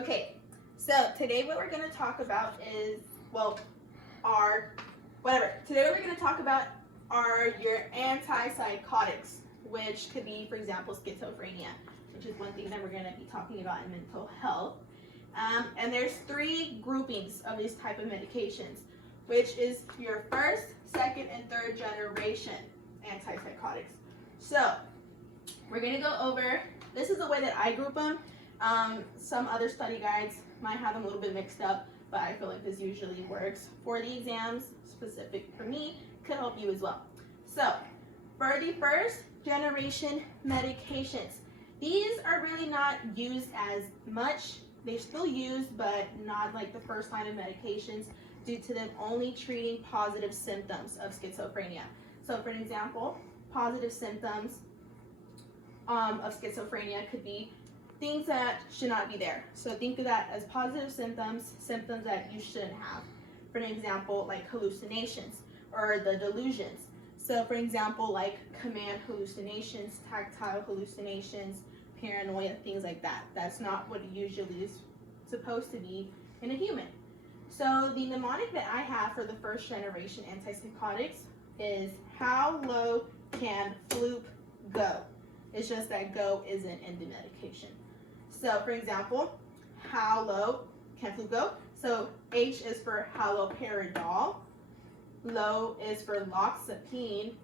Okay, so today what we're going to talk about is, Today what we're going to talk about are your antipsychotics, which could be, for example, schizophrenia, which is one thing that we're going to be talking about in mental health. And there's three groupings of these type of medications, which is your first, second, and third generation antipsychotics. So we're going to go over, this is the way that I group them. Some other study guides might have them a little bit mixed up, but I feel like this usually works for the exams. Specific for me, could help you as well. So for the first generation medications, these are really not used as much. They're still used, but not like the first line of medications due to them only treating positive symptoms of schizophrenia. So for an example, positive symptoms of schizophrenia could be things that should not be there. So think of that as positive symptoms, symptoms that you shouldn't have. For an example, like hallucinations or the delusions. So for example, like command hallucinations, tactile hallucinations, paranoia, things like that. That's not what it usually is supposed to be in a human. So the mnemonic that I have for the first generation antipsychotics is, how low can Floop go? It's just that go isn't in the medication. So for example, how low can Floop go? So H is for haloperidol, low is for loxapine,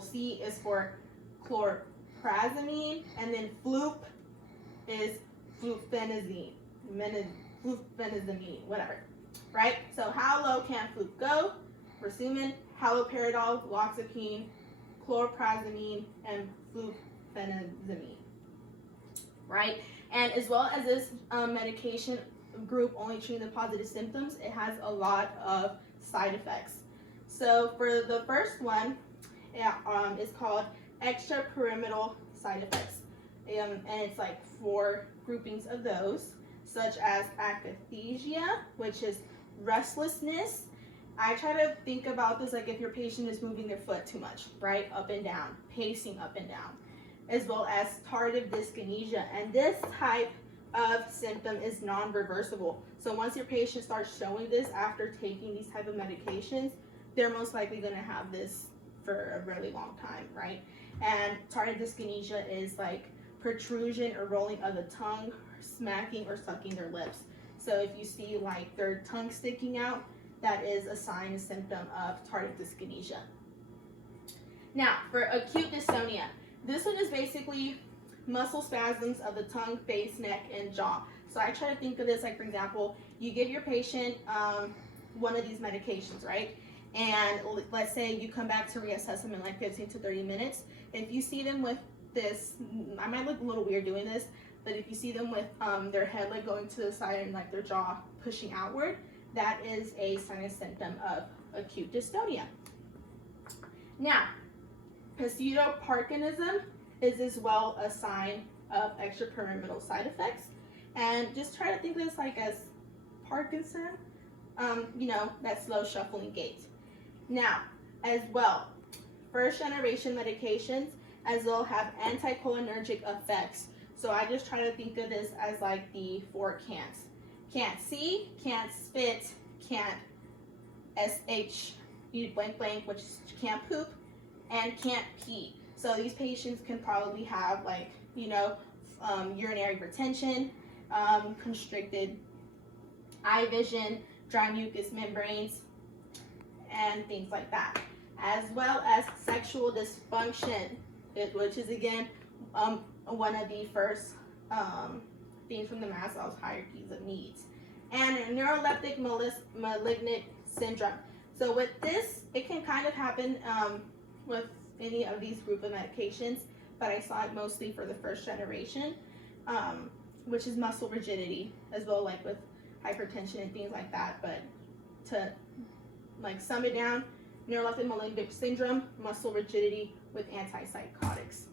C is for chlorphrazamine, and then Floop is fluphenazine, whatever, right? So how low can Floop go? We're assuming haloperidol, loxapine, chlorphrazamine, and fluphenazine, right? And as well as this medication group only treating the positive symptoms, it has a lot of side effects. So for the first one, it's called extrapyramidal side effects. And it's like 4 groupings of those, such as akathisia, which is restlessness. I try to think about this like if your patient is moving their foot too much, right? Up and down, pacing up and down. As well as tardive dyskinesia. And this type of symptom is non-reversible. So once your patient starts showing this after taking these type of medications, they're most likely going to have this for a really long time, right? And tardive dyskinesia is like protrusion or rolling of the tongue, smacking or sucking their lips. So if you see like their tongue sticking out, that is a sign and symptom of tardive dyskinesia. Now, for acute dystonia, this one is basically muscle spasms of the tongue, face, neck, and jaw. So I try to think of this like, for example, you give your patient one of these medications, right? And let's say you come back to reassess them in like 15 to 30 minutes. If you see them with this, I might look a little weird doing this, but if you see them with their head like going to the side and like their jaw pushing outward, that is a sign and symptom of acute dystonia. Now, pseudoparkinsonism is as well a sign of extrapyramidal side effects. And just try to think of this like as Parkinson, that slow shuffling gait. Now, as well, first generation medications as well have anticholinergic effects. So I just try to think of this as like the 4 can'ts. Can't see, can't spit, can't SH, blank blank, which is can't poop, and can't pee. So these patients can probably have like, urinary retention, constricted eye vision, dry mucous membranes, and things like that. As well as sexual dysfunction, which is again one of the first things from the Maslow's hierarchies of needs. And neuroleptic malignant syndrome. So with this, it can kind of happen with any of these group of medications, but I saw it mostly for the first generation, which is muscle rigidity, as well like with hypertension and things like that. But to like sum it down, neuroleptic malignant syndrome, muscle rigidity with antipsychotics.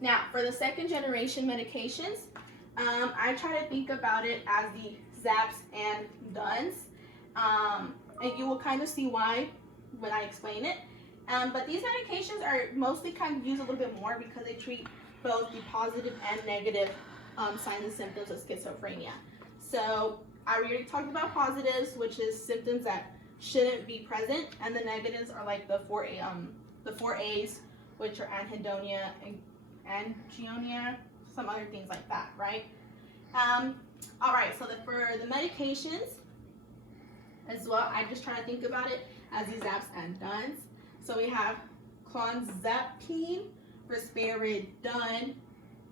Now, for the second generation medications, I try to think about it as the ZAPs and DUNs, and you will kind of see why when I explain it. But these medications are mostly kind of used a little bit more because they treat both the positive and negative signs and symptoms of schizophrenia. So I already talked about positives, which is symptoms that shouldn't be present, and the negatives are like the four A's, which are anhedonia, angionia, some other things like that, right? All right, so for the medications as well, I just try to think about it as these zaps and duns. So we have clonazepam, risperidone,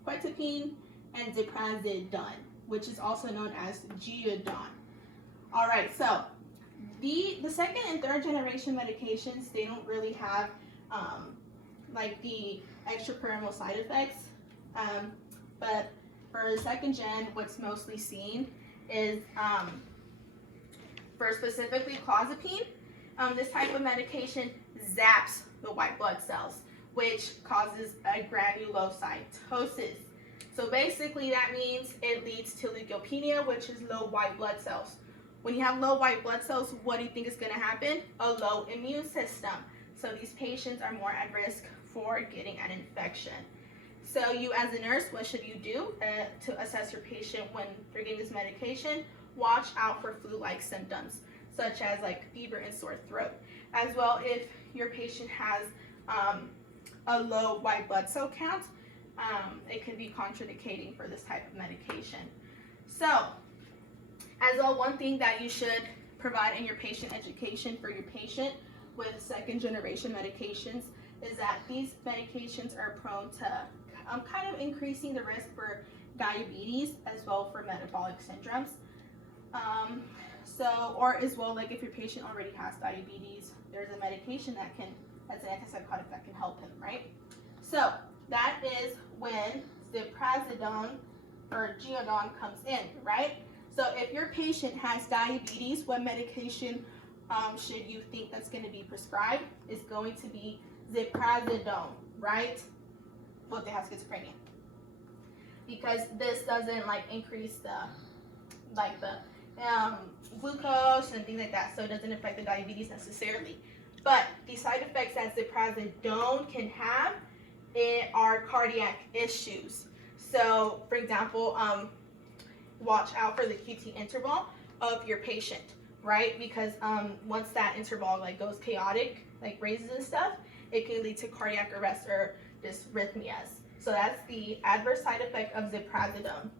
quetiapine, and ziprasidone, which is also known as geodon. All right, so the second and third generation medications, they don't really have like the extrapyramidal side effects, but for second gen, what's mostly seen is for specifically clozapine, this type of medication zaps the white blood cells, which causes a granulocytosis. So basically that means it leads to leukopenia, which is low white blood cells. When you have low white blood cells, what do you think is going to happen? A low immune system. So these patients are more at risk for getting an infection. So you as a nurse, what should you do to assess your patient when they're getting this medication? Watch out for flu-like symptoms, such as like fever and sore throat. As well, if your patient has a low white blood cell count, it can be contraindicating for this type of medication. So, as well, one thing that you should provide in your patient education for your patient with second generation medications is that these medications are prone to kind of increasing the risk for diabetes as well for metabolic syndromes. Or as well, like if your patient already has diabetes, there's a medication that's an antipsychotic that can help him, right? So that is when ziprasidone or geodon comes in, right? So if your patient has diabetes, what medication should you think that's going to be prescribed? Is going to be ziprasidone, right? Well, they have schizophrenia, because this doesn't like increase the glucose and things like that, so it doesn't affect the diabetes necessarily. But the side effects that ziprasidone can have are cardiac issues. So, for example, watch out for the QT interval of your patient, right? Because once that interval like goes chaotic, like raises and stuff, it can lead to cardiac arrest or dysrhythmias. So that's the adverse side effect of ziprasidone.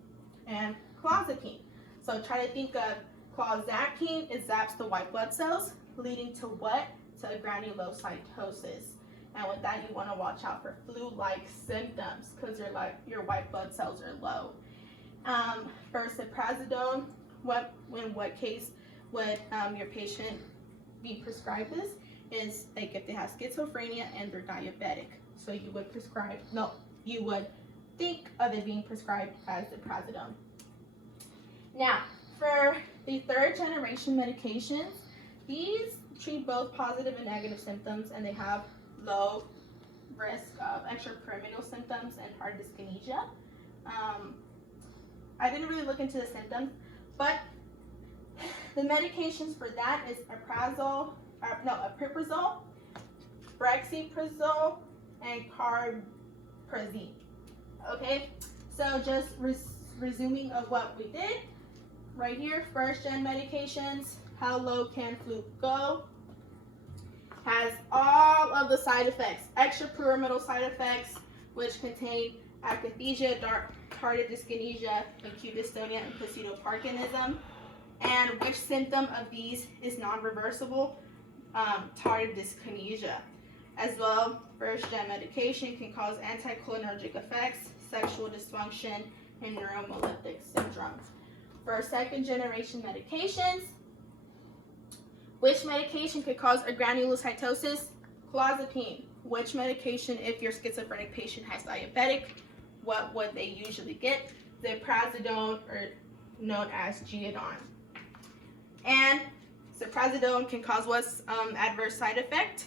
And clozapine. So try to think of clozapine. It zaps the white blood cells, leading to what? To granulocytosis. And with that, you want to watch out for flu-like symptoms because your white blood cells are low. For ziprasidone, in what case would your patient be prescribed this? Is like if they have schizophrenia and they're diabetic. So you would you would think of it being prescribed as ziprasidone. Now, for the third generation medications, these treat both positive and negative symptoms, and they have low risk of extrapyramidal symptoms and heart dyskinesia. I didn't really look into the symptoms, but the medications for that is aripiprazole, brexpiprazole, and carbamazepine. Okay, so just resuming of what we did right here. First gen medications, how low can flu go? Has all of the side effects, extrapyramidal side effects, which contain akathisia, tardive dyskinesia, acute dystonia, and placidoparkinsonism. And which symptom of these is non-reversible? Tardive dyskinesia. As well, first-gen medication can cause anticholinergic effects, sexual dysfunction, and neuromoleptic syndrome. For second-generation medications, which medication could cause a granulocytosis? Clozapine. Which medication, if your schizophrenic patient has diabetic, what would they usually get? Ziprasidone, or known as geodon. And ziprasidone can cause what's adverse side effect?